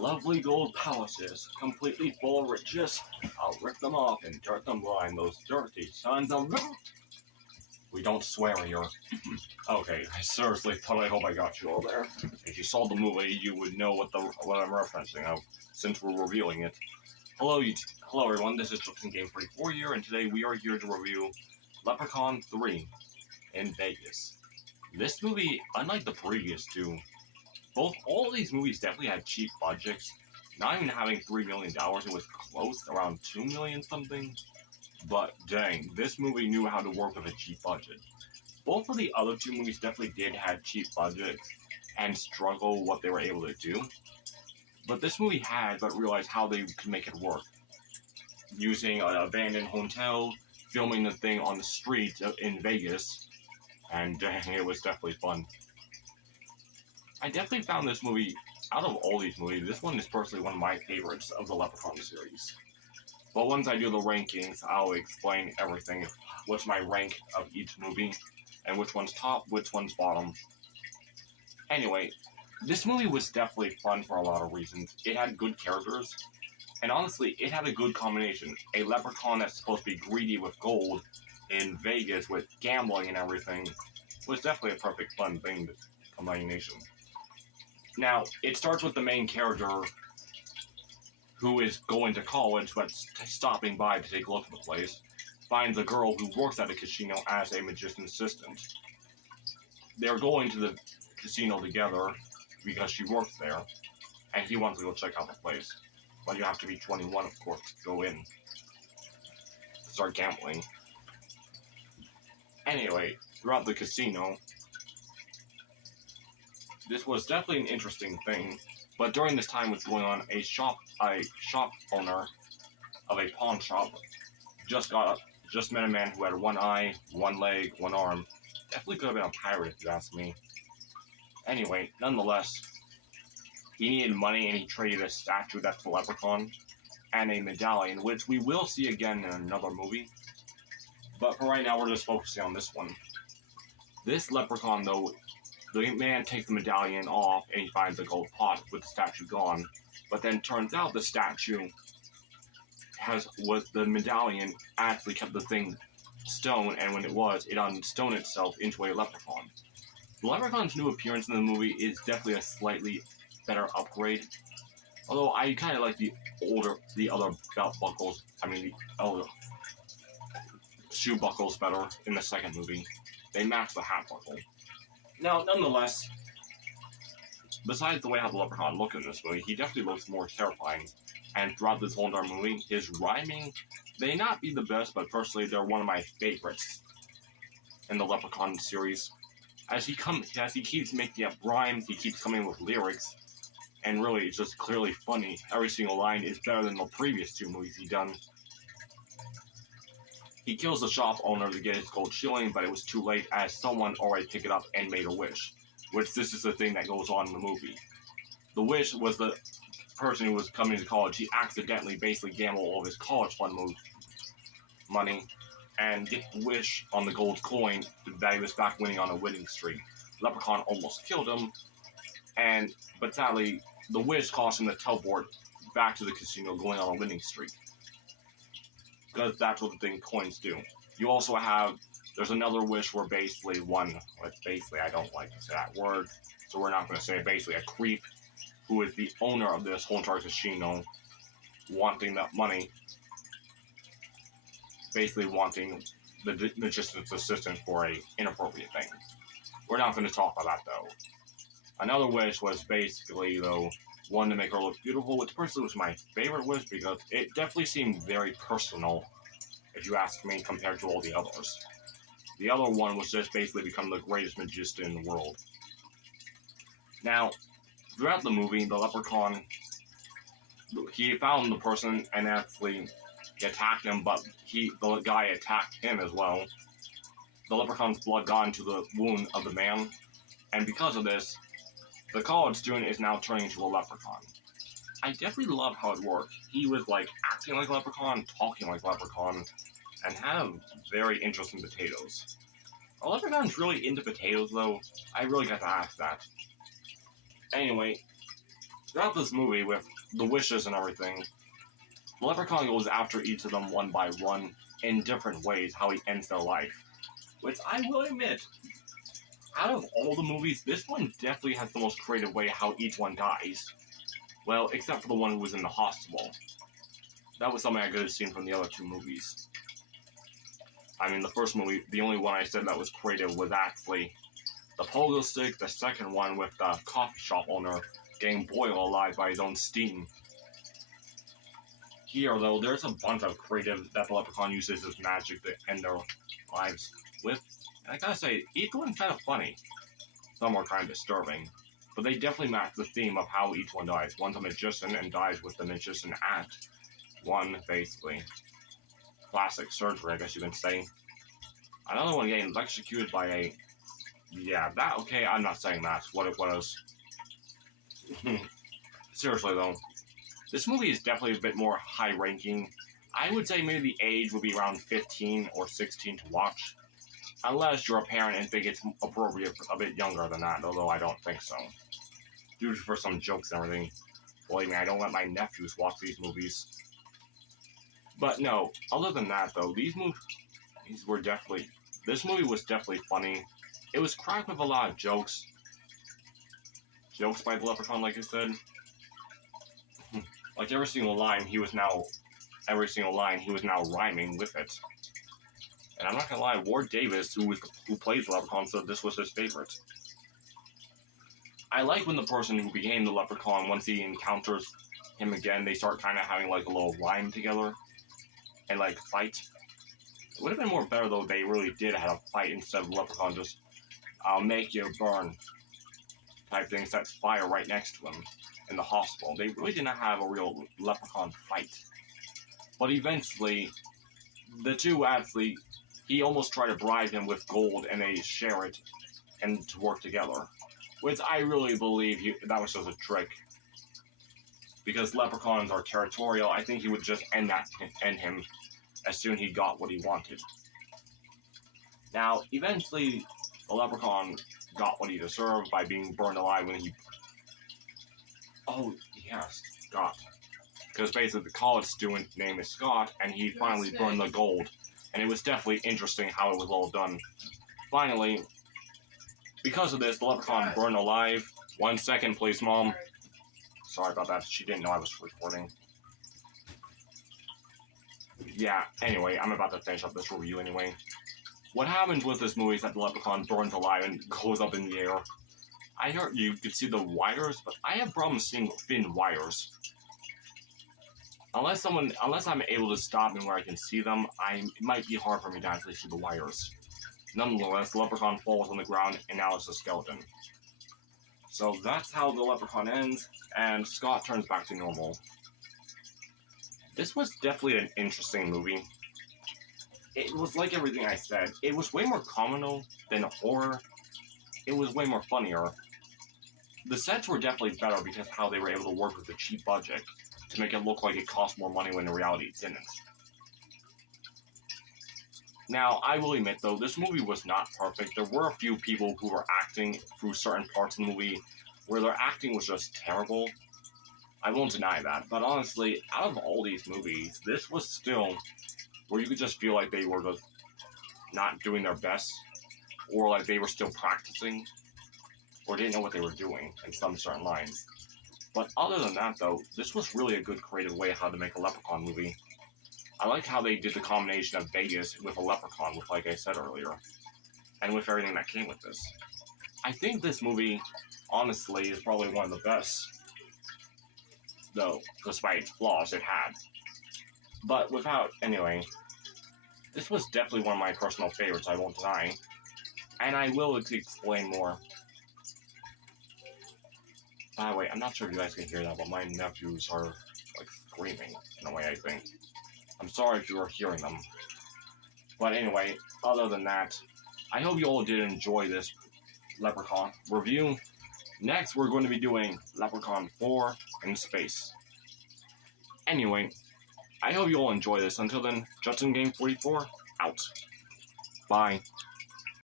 lovely gold palaces, completely full of riches. I'll rip them off and dirt them blind, those dirty sons of... We don't swear here. Okay, I seriously thought I hope I got you all there. If you saw the movie, you would know what I'm referencing, since we're revealing it. Hello everyone, this is Justin Game 44 here, and today we are here to review Leprechaun 3 in Vegas. This movie, unlike the previous two, all of these movies definitely had cheap budgets. Not even having $3 million, it was close, around $2 million something. But dang, this movie knew how to work with a cheap budget. Both of the other two movies definitely did have cheap budgets and struggle what they were able to do. But this movie had, but realized how they could make it work. Using an abandoned hotel, filming the thing on the street in Vegas, and dang, it was definitely fun. I definitely found this movie, out of all these movies, this one is personally one of my favorites of the Leprechaun series. But once I do the rankings, I'll explain everything, what's my rank of each movie, and which one's top, which one's bottom. Anyway, this movie was definitely fun for a lot of reasons. It had good characters, and honestly, it had a good combination. A leprechaun that's supposed to be greedy with gold in Vegas with gambling and everything was definitely a perfect fun thing, combination. Now, it starts with the main character who is going to college but stopping by to take a look at the place, finds a girl who works at a casino as a magician's assistant. They're going to the casino together because she works there, and he wants to go check out the place. But you have to be 21, of course, to go in. Start gambling. Anyway, throughout the casino, this was definitely an interesting thing, but during this time was going on, a shop owner of a pawn shop just met a man who had one eye, one leg, one arm. Definitely could have been a pirate if you ask me. Anyway, nonetheless, he needed money and he traded a statue that's the leprechaun and a medallion, which we will see again in another movie. But for right now, we're just focusing on this one. This leprechaun, though, the man takes the medallion off and he finds a gold pot with the statue gone. But then turns out the statue the medallion actually kept the thing stone, and when it unstoned itself into a leprechaun. The leprechaun's new appearance in the movie is definitely a slightly better upgrade. Although I kind of like the other belt buckles, the other shoe buckles better in the second movie. They match the hat buckle. Now, nonetheless, besides the way how the leprechaun looked in this movie, he definitely looks more terrifying. And throughout this whole entire movie, his rhyming may not be the best, but personally, they're one of my favorites in the Leprechaun series. As he keeps making up rhymes, he keeps coming with lyrics, and really, it's just clearly funny. Every single line is better than the previous two movies he's done. He kills the shop owner to get his gold shilling, but it was too late as someone already picked it up and made a wish, which this is the thing that goes on in the movie. The wish was the person who was coming to college. He accidentally basically gambled all of his college fund money and get the wish on the gold coin that he was back winning on a winning streak. Leprechaun almost killed him, but sadly, the wish cost him to teleport back to the casino going on a winning streak. Because that's what the coins do. You also there's another wish where basically I don't like to say that word, so we're not going to say it, basically a creep who is the owner of this whole entire casino, wanting that money, basically wanting the magician's assistant for a inappropriate thing. We're not going to talk about that, though. Another wish was basically, though, one to make her look beautiful, which personally was my favorite wish because it definitely seemed very personal, if you ask me, compared to all the others. The other one was just basically become the greatest magician in the world. Now, throughout the movie, the leprechaun, he found the person and actually he attacked him, but the guy attacked him as well. The leprechaun's blood got into the wound of the man, and because of this, the college student is now turning into a leprechaun. I definitely love how it worked. He was acting like a leprechaun, talking like a leprechaun, and had very interesting potatoes. Are leprechauns really into potatoes, though? I really got to ask that. Anyway, throughout this movie, with the wishes and everything, the leprechaun goes after each of them one by one in different ways, how he ends their life. Which I will admit, out of all the movies, this one definitely has the most creative way how each one dies. Well, except for the one who was in the hospital. That was something I could have seen from the other two movies. I mean, the first movie, the only one I said that was creative was actually the pogo stick, the second one with the coffee shop owner getting boiled alive by his own steam. Here, though, there's a bunch of creative that the leprechaun uses as magic to end their lives with. And I gotta say, each one's kind of funny. Some are kind of disturbing. But they definitely match the theme of how each one dies. One's a magician and dies with the magician act. One, basically. Plastic surgery, I guess you can say. Another one getting electrocuted by a... Yeah, that... Okay, I'm not saying that. What it was. Seriously, though. This movie is definitely a bit more high-ranking. I would say maybe the age would be around 15 or 16 to watch. Unless you're a parent and think it's appropriate for a bit younger than that, although I don't think so. Due for some jokes and everything. Believe me, I don't let my nephews watch these movies. But no, other than that though, these movies were definitely... This movie was definitely funny. It was cracked with a lot of jokes. Jokes by the leprechaun, like I said. Like every single line, he was now rhyming with it. And I'm not gonna lie, Ward Davis, who plays the leprechaun, said this was his favorite. I like when the person who became the leprechaun, once he encounters him again, they start kind of having like a little rhyme together and like fight. It would have been more better though if they really did have a fight instead of the leprechaun just, I'll make you burn type thing, sets fire right next to him in the hospital. They really did not have a real leprechaun fight. But eventually, the two actually, he almost tried to bribe him with gold and they share it and to work together. Which I really believe that was just a trick. Because leprechauns are territorial, I think he would just end him as soon as he got what he wanted. Now, eventually, the leprechaun got what he deserved by being burned alive when he... Oh, yes, Scott. Because basically the college student name is Scott, and he finally burned the gold. And it was definitely interesting how it was all done. Finally, because of this, the leprechaun burned alive. 1 second, please, Mom. Sorry about that. She didn't know I was recording. Yeah, anyway, I'm about to finish up this review anyway. What happens with this movie is that the leprechaun burns alive and goes up in the air. I heard you could see the wires, but I have problems seeing thin wires. Unless I'm able to stop them where I can see them, it might be hard for me to actually see the wires. Nonetheless, the leprechaun falls on the ground, and now it's a skeleton. So that's how the leprechaun ends, and Scott turns back to normal. This was definitely an interesting movie. It was like everything I said. It was way more communal than horror. It was way more funnier. The sets were definitely better because of how they were able to work with a cheap budget to make it look like it cost more money when in reality it didn't. Now, I will admit though, this movie was not perfect. There were a few people who were acting through certain parts of the movie where their acting was just terrible. I won't deny that, but honestly, out of all these movies, this was still where you could just feel like they were just not doing their best, or like they were still practicing, or didn't know what they were doing in some certain lines. But other than that though, this was really a good creative way how to make a leprechaun movie. I like how they did the combination of Vegas with a leprechaun, with like I said earlier, and with everything that came with this. I think this movie, honestly, is probably one of the best, though, despite its flaws it had. But anyway, this was definitely one of my personal favorites, I won't deny, and I will explain more. By the way, I'm not sure if you guys can hear that, but my nephews are, like, screaming, in a way, I think. I'm sorry if you are hearing them. But anyway, other than that, I hope you all did enjoy this Leprechaun review. Next, we're going to be doing Leprechaun 4 in space. Anyway, I hope you all enjoy this. Until then, Justin Game 44, out. Bye.